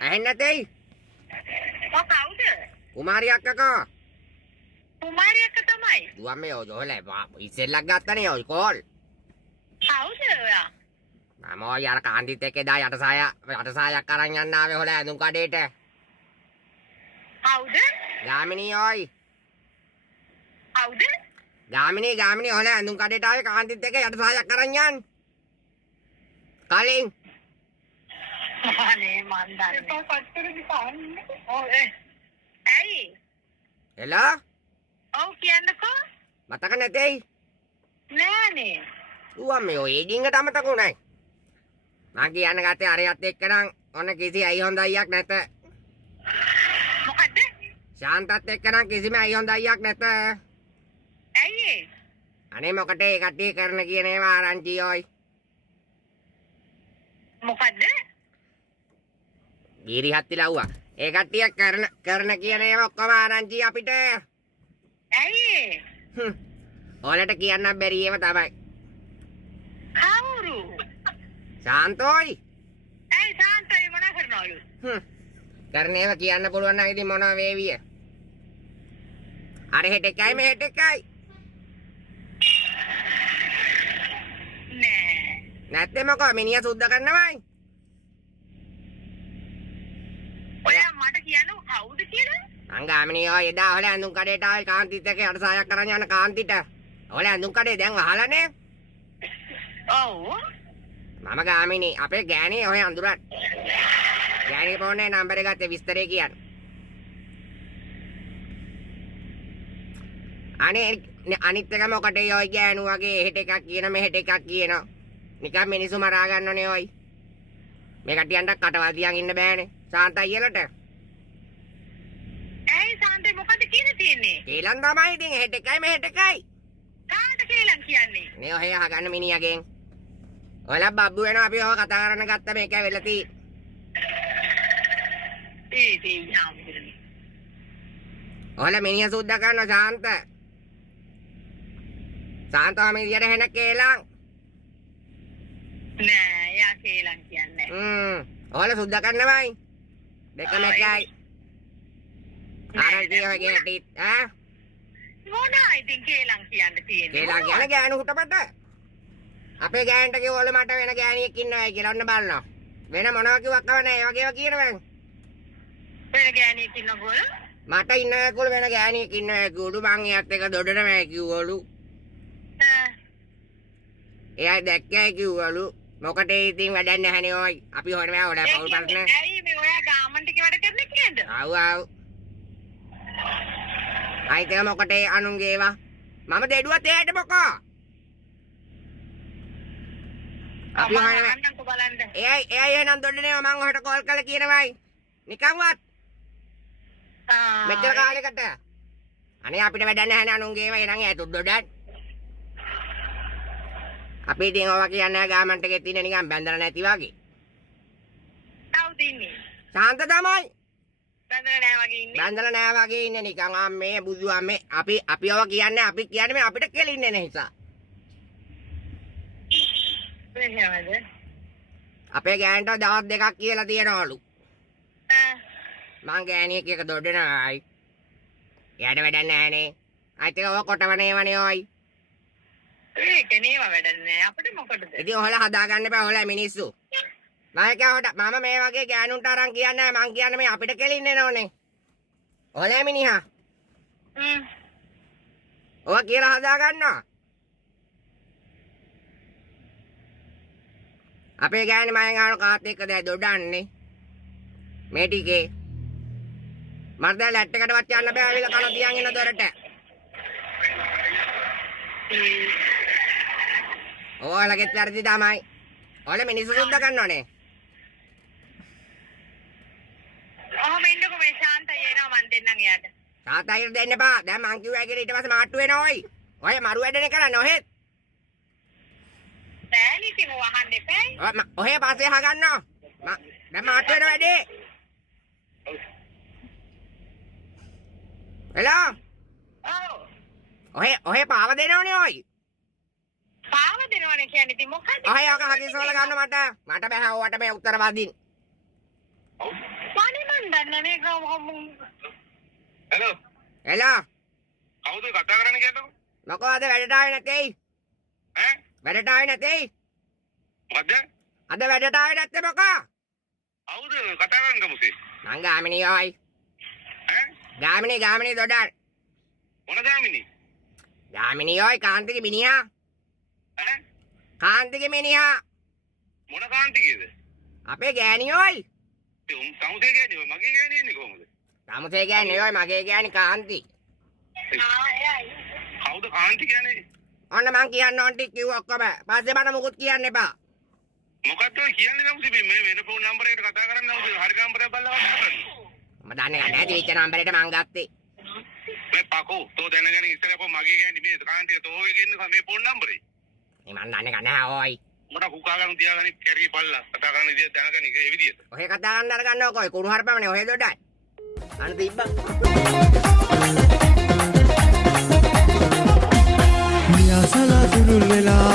ඇහෙන්නේ නැතේයි. ඔව් කවුද? කුමාරියක් අක්කා. කුමාරිය අක්ක තමයි. දුවම් මේ ඔය ඉස්සෙල්ලක් ගත්තනේ ඔය කෝල්. කවුද ඔයා? මම ඔය අර කාන්තිත් එක්ක එදා යටසායක් අරන් යන්න ආවේ හොල ඇඳුම් කඩේට. කවුද? ගාමිණී ඔයි. කවුද? ගාමිණී හොල ඇඳුම් කඩේට ආවේ කාන්තිත් එක්ක යටසායක් අරන් යන්න. කලින් අනේ මන් දන්නේ. පස්තරේ පාන්නේ. ඔව් ඇයි? එලා ඔව් කියන්නකෝ. මතක නැතේයි. නෑනේ. දුවම් මේ ඔය එඩින්ගට අමතකුණයි. මං කියන්න ගත්තේ අරයත් එක්කනම් ඔන්න කිසි ඇයි හොඳ අයියක් නැත. මොකද්ද? ශාන්තත් එක්කනම් කිසිම ඇයි හොඳ අයියක් නැත. ඇයි ඒ? අනේ මොකට ඒ කට්ටිය කරන කියන ඒවා ආරංචි ඔයි. මොකද්ද? ගීරි හත්ති ලව්වා. ඒ කට්ටිය කරන කියන ඒවා ඔක්කොම ආරංචි අපිට. ඇයි ඒ? ඔයාලට කියන්න බැරි ඒවා තමයි. කවුරු? ශාන්තෝයි. ඇයි සාන්තයි මොන කරනවලු? කරන ඒවා කියන්න පුළුවන් නම් ඉතින් මොනවා වේවිය. අර හෙට එකයි මෙහෙට එකයි. නෑ. නැත්තේ මොකෝ මිනිහා සුද්ධ කරනවයි. ඔයා මට කියන්න කවුද කියලා? මං ගාමිණී ඔය එදා හොල ඇඳුම් කඩේට ආවේ කාන්තිත් එක්ක යටසායක් කරන් යන කාන්තිට. හොල ඇඳුම් කඩේ දැන් අහලානේ. ඔව්. මම ගාමිණී අපේ ගෑණි ඔය අඳුරන්. ගෑණි ෆෝනේ නම්බර් එක ගත්තේ විස්තරේ කියන්න. අනිත් එක මොකටේ ඔය ගෑනු වගේ හෙට එකක් කියන මෙහෙට එකක් කියන. නිකන් මිනිස්සු මරා ගන්නනේ ඔයි. මේ කටියන්ට කටවල් තියන් ඉන්න බෑනේ. ශාන්ත අයියලට. ඇයි සාන්තේ මොකද කියන තියන්නේ? කේලම් තමයි ඉතින් හෙට එකයි මෙහෙට එකයි. කාට කියලා කියන්නේ? මේ ඔය අහගන්න මිනිහගෙන්. ඔයාලා බබ්බු වෙනවා අපි ඔය කතා කරන්න ගත්ත මේක වෙලා තී. ඒ යාමුදුනේ. ඔයාලා මිනිහ සුද්ධ කරන ශාන්ත. ශාන්තව මේ විදියට හෙන කේලම්. නෑ යා කියලා කියන්නේ. ඔයාලා සුද්ධ කරනවයි. දෙකම එකයි. ආරංචි වගේ ටිත් ඈ මොනවා ඉතින් කේලම් කියන්න තියෙන්නේ? කේලම් කියන ගෑනු හුටපත. අපේ ගෑනට කිව්වලු මට වෙන ගෑණියෙක් ඉන්නවයි කියලා ඔන්න බලනවා. වෙන මොනවා කිව්වක් කවන්නේ ඒ වගේව කියනවා. වෙන ගෑණියෙක් ඉන්නකොල? මට ඉන්නකොල වෙන ගෑණියෙක් ඉන්නවයි කිව්වලු මං එයාත් එක දොඩට මෑ කිව්වලු. එයා දැක්කයි කිව්වලු. මොකට ඉතින් වැඩක් නැහනේ ඔයි. අපි හොරම ඔඩ පවුල් ප්‍රශ්න. ඇයි මේ ඔයා ගාමන්ට් එකේ වැඩ කරන්නේ කියද? ආව්. අයිතේ මොකට අනුන්ගේ ඒවා. මම දෙඩුවත් එයාට මොකෝ? අපි හොරම අන්නම්කෝ බලන්න. එයා එහෙනම් දොඩනේ මං ඔහට කෝල් කරලා කියනවායි. නිකන්වත්. මෙච්චර කාලෙකට. අනේ අපිට වැඩක් නැහනේ අනුන්ගේ ඒවා එනං ඈතුත් දොඩක්. අපි ඉතින් ඔවා කියන්නේ ගාමන්ට් එකේ තියෙන නිකන් බැඳලා නැති වගේ. කවුද ඉන්නේ? ශාන්ත තමයි. බඳලා නෑ වගේ ඉන්නේ. බැඳලා නෑ වගේ ඉන්නේ නිකන් අම්මේ බුදු අම්මේ අපි ඔවා කියන්නේ අපි කියන්නේ මේ අපිට කෙලින්නේ නැහැ නිසා. එහෙමද? අපේ ගෑනට දවස් දෙකක් කියලා තියනවලු. මං ගෑණියෙක් එක දොඩනවායි. එයාට වැඩක් නැහනේ. අයිත් ඒක ඔය කොටවනේවනේ ඔයි. ඒක නේම වැඩක් නෑ අපිට මොකටද? ඉතින් ඔයාලා හදාගන්න එපා ඔයාලා මිනිස්සු. මම මේ වගේ ගෑනුන්ට අරන් කියන්නේ මං කියන්නේ මේ අපිට කෙලින්නේ නෝනේ. ඔයාලා මිනිහා. ඔයා කියලා හදාගන්නවා. අපේ ගෑණි මයෙන් ආන කාත් එක්ක දැන් දොඩන්නේ. මේ ටිකේ. මට දැන් ලැට් එකටවත් යන්න බෑ අවිල කන තියන් ඉන්න දොරට. ඔයාලගෙත් වැරදි තමයි. ඔයාලා මිනිස්සු සුද්ධ කරනෝනේ. ඔහොම ඉන්නකෝ මේ ශාන්තය එනවා මන් දෙන්නම් එයාට. තාත්තයිට දෙන්න එපා. දැන් මං කිව්වා කියලා ඊට පස්සේ මාට්ටු වෙනවා ඔයි. ඔය මරු වැඩනේ කරන්නේ ඔහෙත්. බෑනි ඉතින් වහන්න එපා. ඔහෙ පස්සේ අහගන්නවා. දැන් මාට්ටු වෙන වැඩේ. එලා. ඔව්. ඔහෙ පාව දෙනවනේ ඔයි. පාව දෙනවනේ කියන්නේ ඉතින් මොකද්ද? ඔහෙ යක හදිස්සවල ගන්න මට බෑ ඕවට මේ උත්තර වදින්න. යන්නනේ ගම හෙලෝ එලා කවුද කතා කරන්නේ කියන්නකො මොකද වැඩට ආවේ නැතේයි ඈ වැඩට ආවේ නැතේයි මොකද්ද අද වැඩට ආවේ නැත්තේ මොකා කවුද කතා කරන්නේ කමුසේ මං ගාමිණී යෝයි ඈ ගාමිණී දොඩල් මොන ගාමිනී ගාමිණී යෝයි කාන්තිගේ මිනිහා ඈ කාන්තිගේ මිනිහා මොන කාන්තිකේද අපේ ගෑණියෝයි සමුසේ කියන්නේ මගේ කියන්නේ කොහොමද සමුසේ ගෑණි යෝයි මගේ ගෑණි කාන්ති කවුද කාන්ති කියන්නේ ඔන්න මං කියන්න ඕන ටික කිව්ව ඔක්කොම පස්සේ මට මුකුත් කියන්න එපා මොකක්ද ඔය කියන්නේ කමුසේ මේ වෙන ෆෝන් නම්බර් එකට කතා කරන්නේ නැවුද හරි නම්බරයක් බලලා කතා කරන්නේ මම දන්නේ නැහැ තිරිච්ච නම්බරේට මං ගත්තේ මේ පකෝ තෝ දැනගෙන ඉස්සර කො මගේ කියන්නේ මේ කාන්තිය තෝ ඔය කියන්නේ මේ ෆෝන් නම්බරේ මේ මං දන්නේ නැහැ ඕයි මට කුකා ගන්න තියාගෙන කැරි පල්ලා කතා කරන විදිය දැනගෙන ඒ විදියට ඔහෙ කතා කරන්න අරගන්න ඕක ඔය කුණු හරපමනේ ඔහෙ දොඩයි අන්න තිබ්බා මියා සලා දුරුල් වෙලා